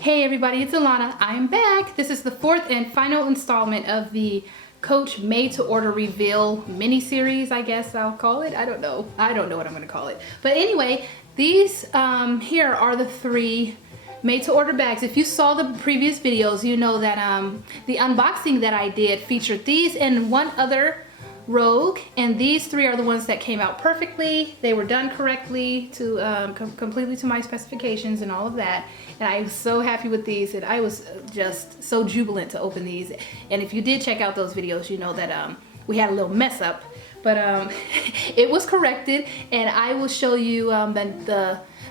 Hey everybody, it's Alana. I'm back. This is the fourth and final installment of the Coach Made to Order Reveal mini-series, I guess I'll call it. I don't know what I'm going to call it. But anyway, these here are the three made to order bags. If you saw the previous videos, you know that the unboxing that I did featured these and one other Rogue, and these three are the ones that came out perfectly. They were done correctly to completely to my specifications and all of that, and I was so happy with these, and I was just so jubilant to open these. And if you did check out those videos, you know that we had a little mess up, but it was corrected, and I will show you I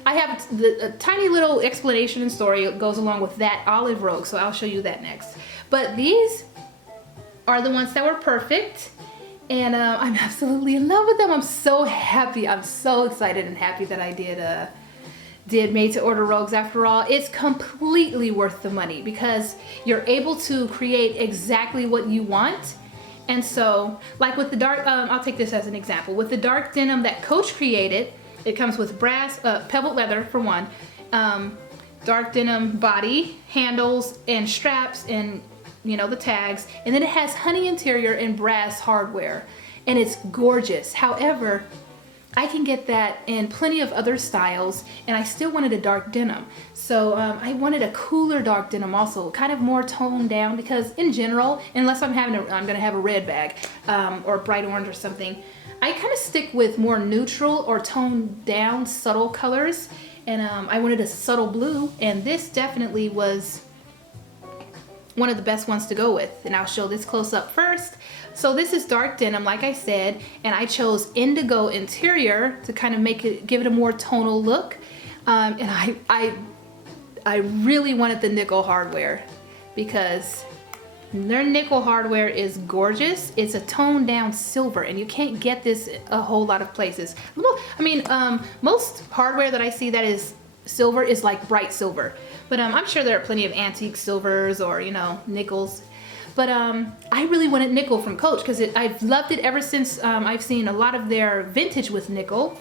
have a tiny little explanation and story that goes along with that olive Rogue, so I'll show you that next. But these are the ones that were perfect. And I'm absolutely in love with them. I'm so happy. I'm so excited and happy that I did made to order Rogues after all. It's completely worth the money because you're able to create exactly what you want. And so, like with the dark, I'll take this as an example. With the dark denim that Coach created, it comes with brass, pebbled leather for one, dark denim body, handles, and straps, and you know, the tags, and then it has honey interior and brass hardware, and it's gorgeous. However, I can get that in plenty of other styles, and I still wanted a dark denim. So I wanted a cooler dark denim also, kind of more toned down, because in general, unless I'm gonna have a red bag or a bright orange or something, I kind of stick with more neutral or toned down subtle colors, and I wanted a subtle blue, and this definitely was one of the best ones to go with, and I'll show this close up first. So this is dark denim, like I said, and I chose indigo interior to kind of give it a more tonal look, and I really wanted the nickel hardware because their nickel hardware is gorgeous. It's a toned down silver, and you can't get this a whole lot of places. Well, I mean, most hardware that I see that is silver is like bright silver, but I'm sure there are plenty of antique silvers or, you know, nickels, but I really wanted nickel from Coach because I've loved it ever since I've seen a lot of their vintage with nickel,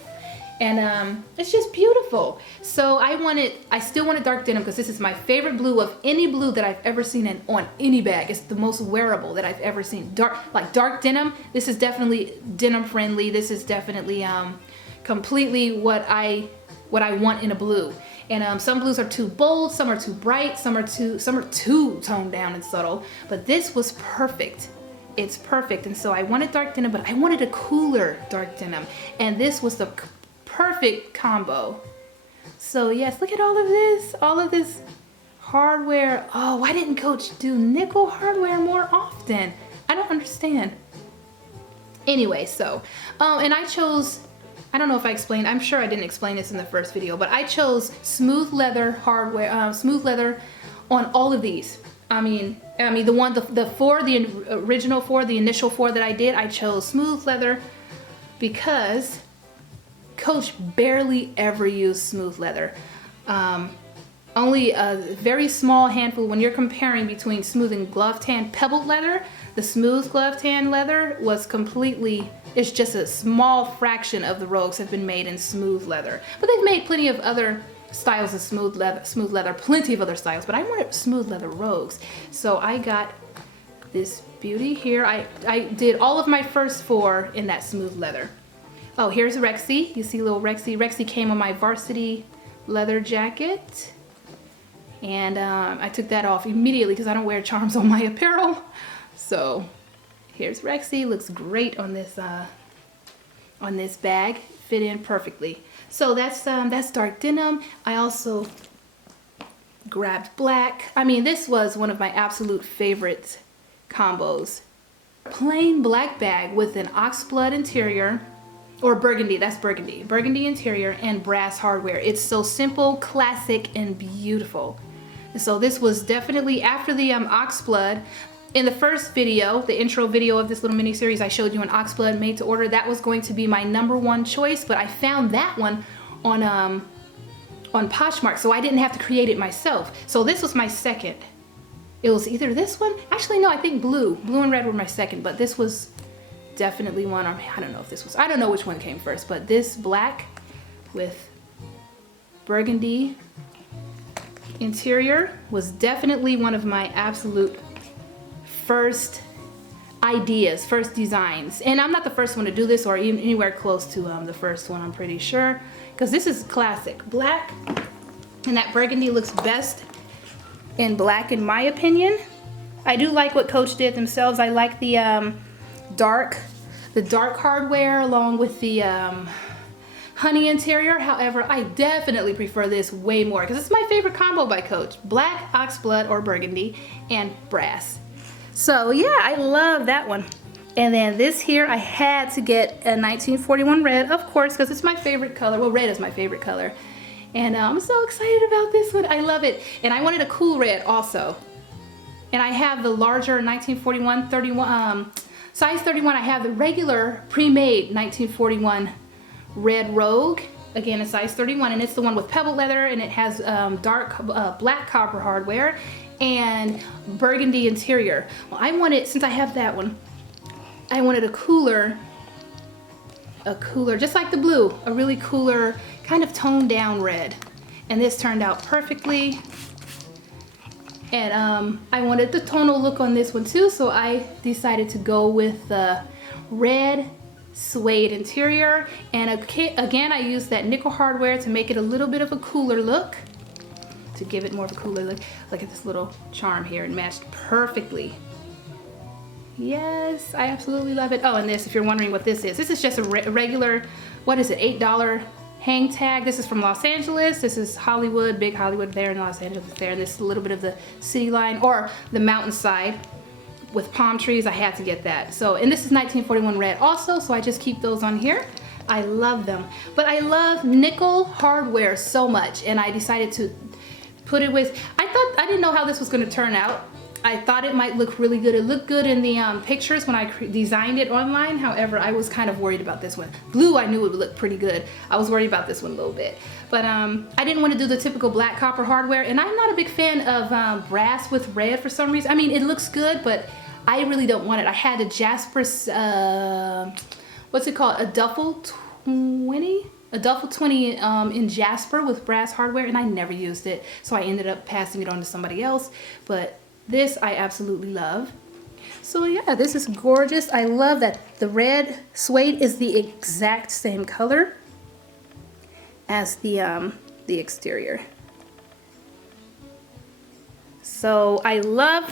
and it's just beautiful. So I still wanted dark denim because this is my favorite blue of any blue that I've ever seen on any bag. It's the most wearable that I've ever seen. Dark denim, this is definitely denim friendly. This is definitely completely what I want in a blue. And some blues are too bold, some are too bright, some are too toned down and subtle, but this was perfect. It's perfect. And so I wanted dark denim, but I wanted a cooler dark denim, and this was the perfect combo. So yes, look at all of this hardware. Oh, why didn't Coach do nickel hardware more often? I don't understand. Anyway, so and I chose, I don't know if I explained, I'm sure I didn't explain this in the first video, but I chose smooth leather hardware, smooth leather on all of these. I mean the original four, the initial four that I did, I chose smooth leather because Coach barely ever used smooth leather. Only a very small handful. When you're comparing between smooth and glove tan pebbled leather, the smooth glove tan leather was completely, it's just a small fraction of the Rogues have been made in smooth leather. But they've made plenty of other styles of smooth leather, plenty of other styles, but I wanted smooth leather Rogues. So I got this beauty here. I did all of my first four in that smooth leather. Oh, here's Rexy. You see little Rexy. Rexy came on my varsity leather jacket. And I took that off immediately because I don't wear charms on my apparel. So here's Rexy. Looks great on this bag. Fit in perfectly. So that's dark denim. I also grabbed black. I mean, this was one of my absolute favorite combos. Plain black bag with an oxblood interior, or burgundy, that's burgundy. Burgundy interior and brass hardware. It's so simple, classic, and beautiful. And so this was definitely after the oxblood. In the first video, the intro video of this little mini series, I showed you an oxblood made to order. That was going to be my #1 choice, but I found that one on Poshmark, so I didn't have to create it myself. So this was my second. It was either this one, actually no, I think blue and red were my second, but this was definitely one. I don't know if this was, I don't know which one came first, but this black with burgundy interior was definitely one of my absolute first ideas, first designs. And I'm not the first one to do this, or even anywhere close to the first one, I'm pretty sure. Because this is classic black, and that burgundy looks best in black in my opinion. I do like what Coach did themselves. I like the dark hardware along with the honey interior. However, I definitely prefer this way more because it's my favorite combo by Coach. Black, oxblood, or burgundy, and brass. So yeah, I love that one. And then this here, I had to get a 1941 red, of course, because it's my favorite color. Well, red is my favorite color. And I'm so excited about this one. I love it. And I wanted a cool red also. And I have the larger 1941, size 31. I have the regular pre-made 1941 red Rogue. Again, a size 31, and it's the one with pebble leather, and it has black copper hardware and burgundy interior. Well, I wanted, since I have that one, I wanted a cooler, just like the blue, a really cooler, kind of toned down red. And this turned out perfectly. And I wanted the tonal look on this one too, so I decided to go with the red suede interior. And again, I used that nickel hardware to make it a little bit of a cooler look, to give it more of a cooler look. Look at this little charm here, it matched perfectly. Yes, I absolutely love it. Oh, and this, if you're wondering what this is just a regular, what is it, $8 hang tag. This is from Los Angeles. This is Hollywood, big Hollywood there in Los Angeles there. And this is a little bit of the city line or the mountainside with palm trees. I had to get that. So, and this is 1941 red also, so I just keep those on here. I love them. But I love nickel hardware so much, and I decided to put it with, I didn't know how this was gonna turn out. I thought it might look really good. It looked good in the pictures when I designed it online. However, I was kind of worried about this one. Blue, I knew it would look pretty good. I was worried about this one a little bit. But I didn't want to do the typical black copper hardware. And I'm not a big fan of brass with red for some reason. I mean, it looks good, but I really don't want it. I had a Jasper, what's it called? A Duffel 20? A Duffel 20 in Jasper with brass hardware, and I never used it. So I ended up passing it on to somebody else. But this I absolutely love. So yeah, this is gorgeous. I love that the red suede is the exact same color as the exterior. So I love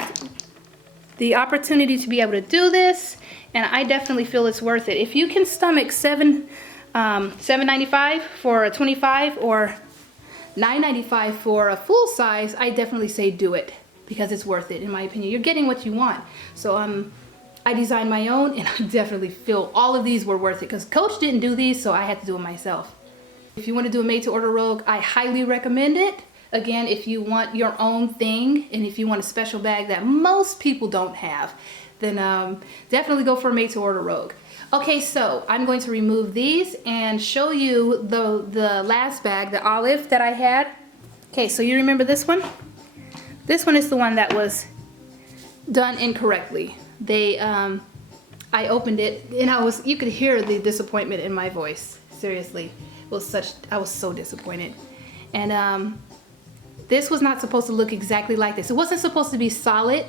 the opportunity to be able to do this, and I definitely feel it's worth it. If you can stomach $7.95 for a 25 or $9.95 for a full size, I definitely say do it, because it's worth it in my opinion. You're getting what you want. So I designed my own, and I definitely feel all of these were worth it because Coach didn't do these, so I had to do it myself. If you want to do a made to order Rogue, I highly recommend it. Again, if you want your own thing and if you want a special bag that most people don't have, then definitely go for a made to order Rogue. Okay, so I'm going to remove these and show you the last bag, the olive that I had. Okay, so you remember this one? This one is the one that was done incorrectly. I opened it and you could hear the disappointment in my voice. Seriously, I was so disappointed. And this was not supposed to look exactly like this. It wasn't supposed to be solid.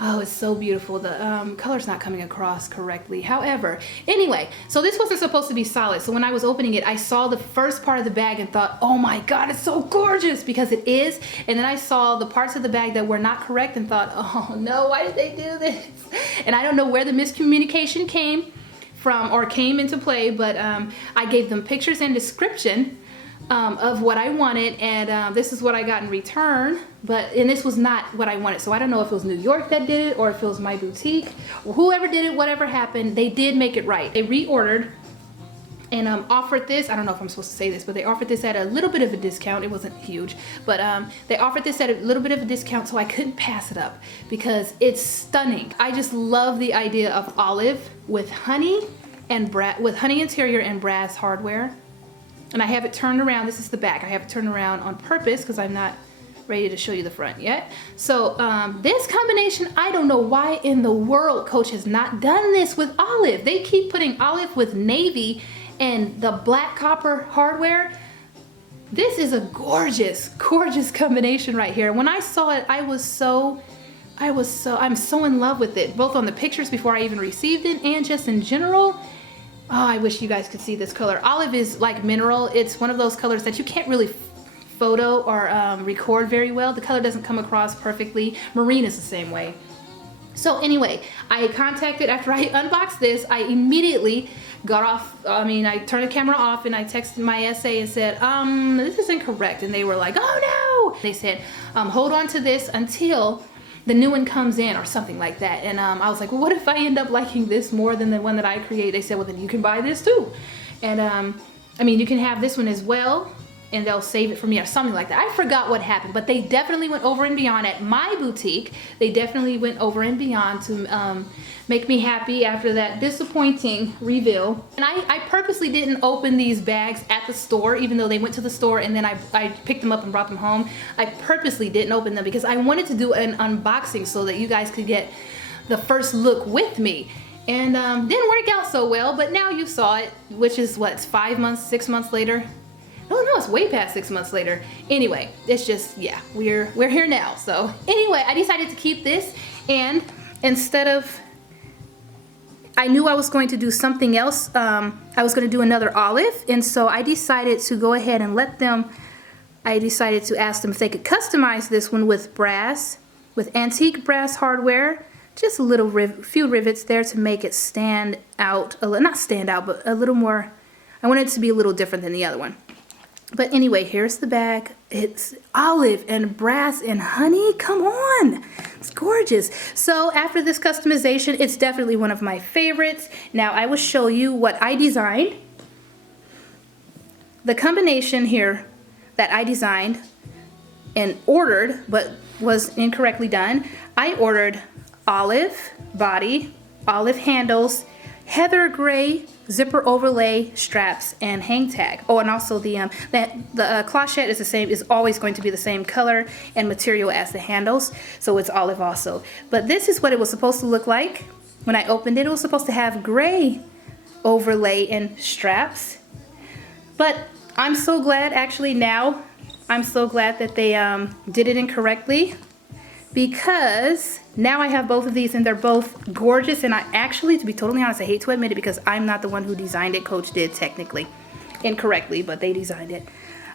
Oh, it's so beautiful. The color's not coming across correctly. However, anyway, so this wasn't supposed to be solid. So when I was opening it, I saw the first part of the bag and thought, oh my God, it's so gorgeous, because it is. And then I saw the parts of the bag that were not correct and thought, oh no, why did they do this? And I don't know where the miscommunication came from or came into play, but I gave them pictures and description of what I wanted, and this is what I got in return. And this was not what I wanted, so I don't know if it was New York that did it or if it was my boutique or whoever did it. Whatever happened, they did make it right. They reordered and offered this. I don't know if I'm supposed to say this, but they offered this at a little bit of a discount. It wasn't huge, but they offered this at a little bit of a discount, so I couldn't pass it up because it's stunning. I just love the idea of olive with honey and with honey interior and brass hardware. And I have it turned around. This is the back. I have it turned around on purpose because I'm not ready to show you the front yet. So this combination, I don't know why in the world Coach has not done this with olive. They keep putting olive with navy and the black copper hardware. This is a gorgeous, gorgeous combination right here. When I saw it, I'm so in love with it, both on the pictures before I even received it and just in general. Oh, I wish you guys could see this color. Olive is like mineral. It's one of those colors that you can't really photo or record very well. The color doesn't come across perfectly. Marine is the same way. So anyway, I contacted, after I unboxed this, I immediately got off, I turned the camera off and I texted my SA and said, this is incorrect. And they were like, oh no! They said, hold on to this until the new one comes in or something like that. And I was like, well, what if I end up liking this more than the one that I create? They said, well, then you can buy this too. And you can have this one as well, and they'll save it for me or something like that. I forgot what happened, but they definitely went over and beyond at my boutique. They definitely went over and beyond to make me happy after that disappointing reveal. And I purposely didn't open these bags at the store, even though they went to the store and then I picked them up and brought them home. I purposely didn't open them because I wanted to do an unboxing so that you guys could get the first look with me. And didn't work out so well, but now you saw it, which is what, 5 months, 6 months later? Oh no, it's way past 6 months later. Anyway, it's just, yeah, we're here now. So anyway, I decided to keep this, and instead of, I knew I was going to do something else. I was going to do another olive, and so I decided to go ahead and I decided to ask them if they could customize this one with brass, with antique brass hardware. Just a little few rivets there to make it stand out, not stand out, but a little more, I wanted it to be a little different than the other one. But anyway, here's the bag. It's olive and brass and honey. Come on. It's gorgeous. So after this customization, it's definitely one of my favorites. Now I will show you what I designed. The combination here that I designed and ordered, but was incorrectly done. I ordered olive body, olive handles, heather gray zipper overlay straps, and hang tag. Oh, and also the clochette is the same, is always going to be the same color and material as the handles, so it's olive also. But this is what it was supposed to look like when I opened it. It was supposed to have gray overlay and straps, but I'm so glad, actually now I'm so glad that they did it incorrectly, because now I have both of these and they're both gorgeous. And I actually, to be totally honest, I hate to admit it because I'm not the one who designed it. Coach did, technically incorrectly, but they designed it.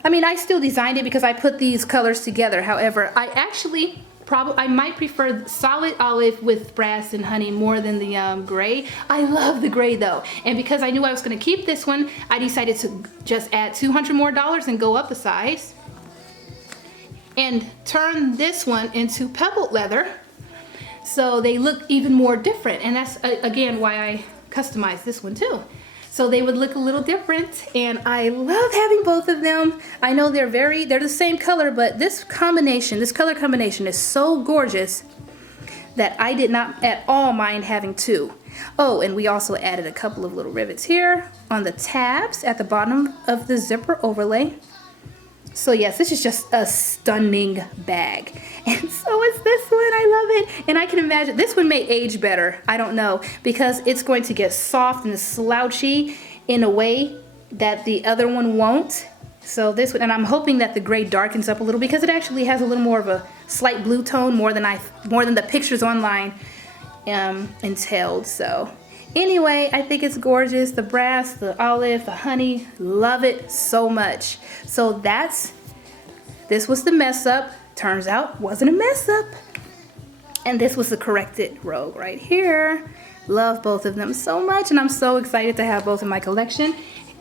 I still designed it because I put these colors together. However, I actually I might prefer solid olive with brass and honey more than the gray. I love the gray though, and because I knew I was going to keep this one, I decided to just add $200 more and go up the size and turn this one into pebbled leather, so they look even more different. And that's again why I customized this one too, so they would look a little different. And I love having both of them. I know they're the same color, but this color combination is so gorgeous that I did not at all mind having two. Oh, and we also added a couple of little rivets here on the tabs at the bottom of the zipper overlay. So yes, this is just a stunning bag. And so is this one. I love it. And I can imagine this one may age better. I don't know, because it's going to get soft and slouchy in a way that the other one won't. So this one, and I'm hoping that the gray darkens up a little because it actually has a little more of a slight blue tone, more than the pictures online entailed. So anyway, I think it's gorgeous. The brass, the olive, the honey, love it so much. So this was the mess up. Turns out wasn't a mess up. And this was the corrected Rogue right here. Love both of them so much, and I'm so excited to have both in my collection.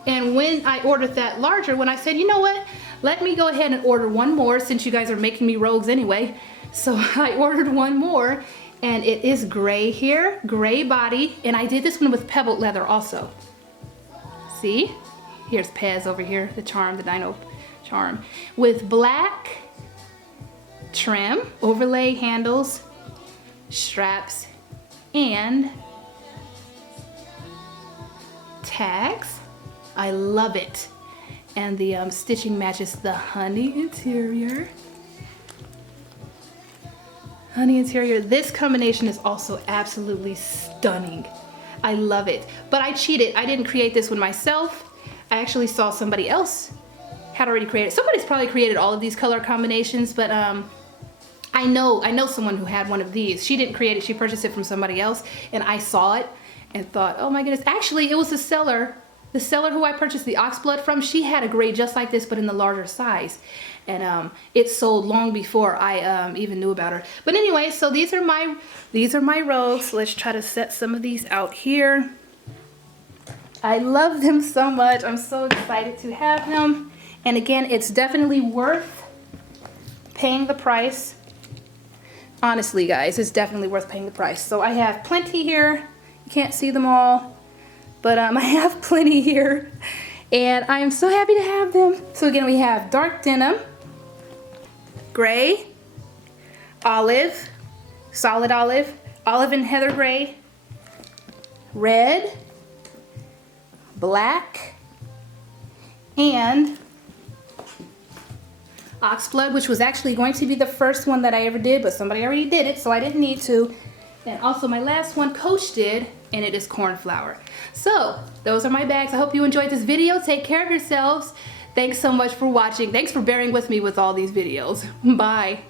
And when I ordered that larger one, I said, you know what? Let me go ahead and order one more since you guys are making me Rogues anyway. So I ordered one more. And it is gray here, gray body, and I did this one with pebbled leather also. See? Here's Pez over here, the charm, the dino charm. With black trim, overlay handles, straps, and tags. I love it. And the stitching matches the honey interior. Honey interior. This combination is also absolutely stunning. I love it. But I cheated. I didn't create this one myself. I actually saw somebody else had already created. Somebody's probably created all of these color combinations, but I know someone who had one of these. She didn't create it, she purchased it from somebody else, and I saw it and thought, oh my goodness. Actually, it was the seller who I purchased the oxblood from. She had a gray just like this, but in the larger size. And it sold long before I even knew about her. But anyway, so these are my rogues. Let's try to set some of these out here. I love them so much. I'm so excited to have them. And again, it's definitely worth paying the price. Honestly, guys, it's definitely worth paying the price. So I have plenty here. You can't see them all, but I have plenty here. And I am so happy to have them. So again, we have dark denim, gray, olive, solid olive, olive and heather gray, red, black, and oxblood, which was actually going to be the first one that I ever did, but somebody already did it, so I didn't need to. And also my last one Coach did, and it is cornflower. So those are my bags. I hope you enjoyed this video. Take care of yourselves. Thanks so much for watching. Thanks for bearing with me with all these videos. Bye.